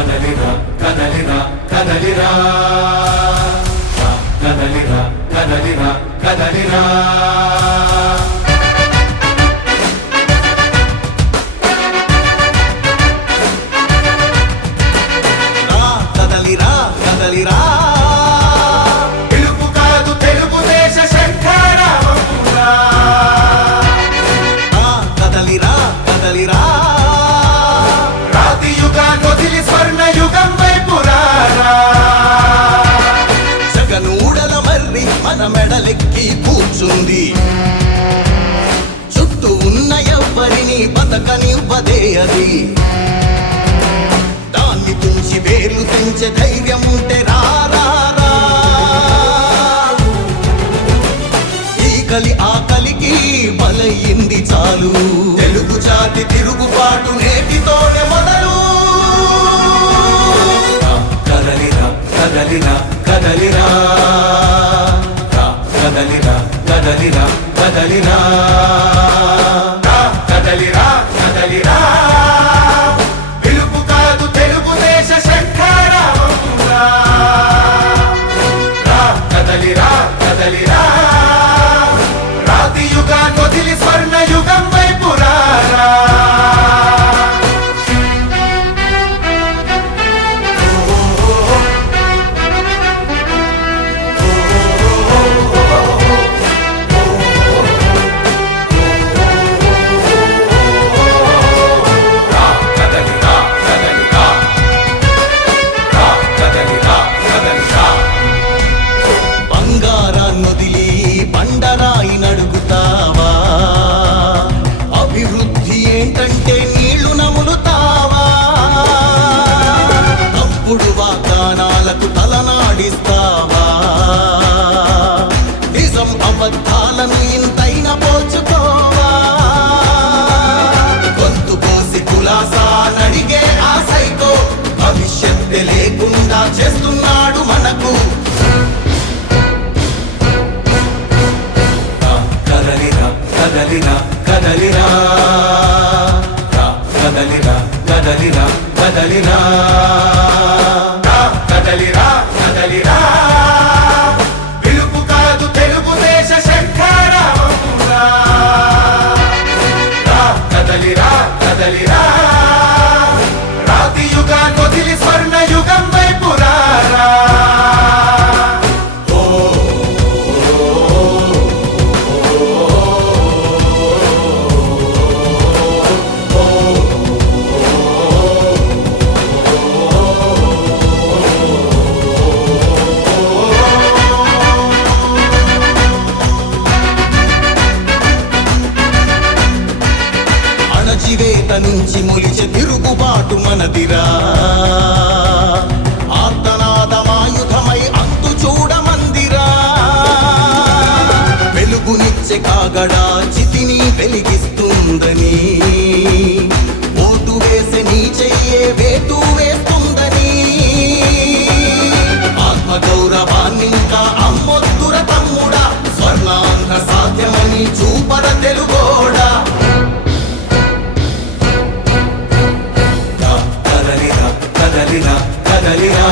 కదలిరా కదలిరా కదలిరా కదలిరా కదలిరా కదలిరా కదలిరా కదలిరా పిలుపు కాదు తెలుగుదేశ శంఖారావమురా కదలిరా కదలిరా రాతి యుగాన్ని వదిలి స్వర్ణ యుగం వైపు రారా జగనూడల మర్రి మన మెడలెక్కి కూర్చుంది చుట్టూ ఉన్న ఎవ్వరిని బతకనివ్వదే అది దాన్ని తుంచి వేర్లు తెంచే ధైర్యం ఉంటే రారా ఈ కలి ఆ కలికి బలయింది చాలు తెలుగు జాతి తిరుగుబాటు నేటితోనే మొదలు కదలిరా కదలిరా కదలిరా కదలిరా కదలిరా కదలిరా కదలిరా కదలిరా పిలుపు కాదు తెలుగుదేశ శంఖారావమురా కదలిరా కదలిరా రాతి యుగాన్ని వదిలి స్వర్ణ యుగం వైపు రారా బంగారాన్నొదిలి బండరాయి నడుగుతావా అభివృద్ధి ఏంటంటే నీళ్లు నములుతావా తప్పుడు వాగ్దానాలకు తలనాడిస్తావా నిజం అబద్ధాలను ఇంతైన పోచుకోవా గొంతు పోసి కులాసా నడిగే ఆ సైకో భవిష్యత్తు లేకుండా చేస్తున్నాడు మనకు కదలిరా కదలిరా కదలిరా కదలిరా కదలిరా కదలిరా కదలిరా కదలిరా పిలుపు కాదు తెలుగుదేశ శంఖారావమురా కదలిరా కదలిరా రాతి యుగాన్ని వదిలి స్వర్ణ యుగం వైపు రారా అణచివేత నుంచి మొలిచే తిరుగుబాటు మనదిరా ఆర్తనాదమాయుధమై అంతు చూడమందిరా వెలుగునిచ్చే కాగడా చితిని వెలిగిస్తుందని ఓటు వేసే నీ చెయ్యే వేటు వేస్తుందని ఆత్మగౌరవాన్నింకా అమ్మొద్దుర తమ్ముడా స్వర్ణాంధ్ర సాధ్యమని చూపర తెలుగోడా కదలిరా కదలిరా కదలిరా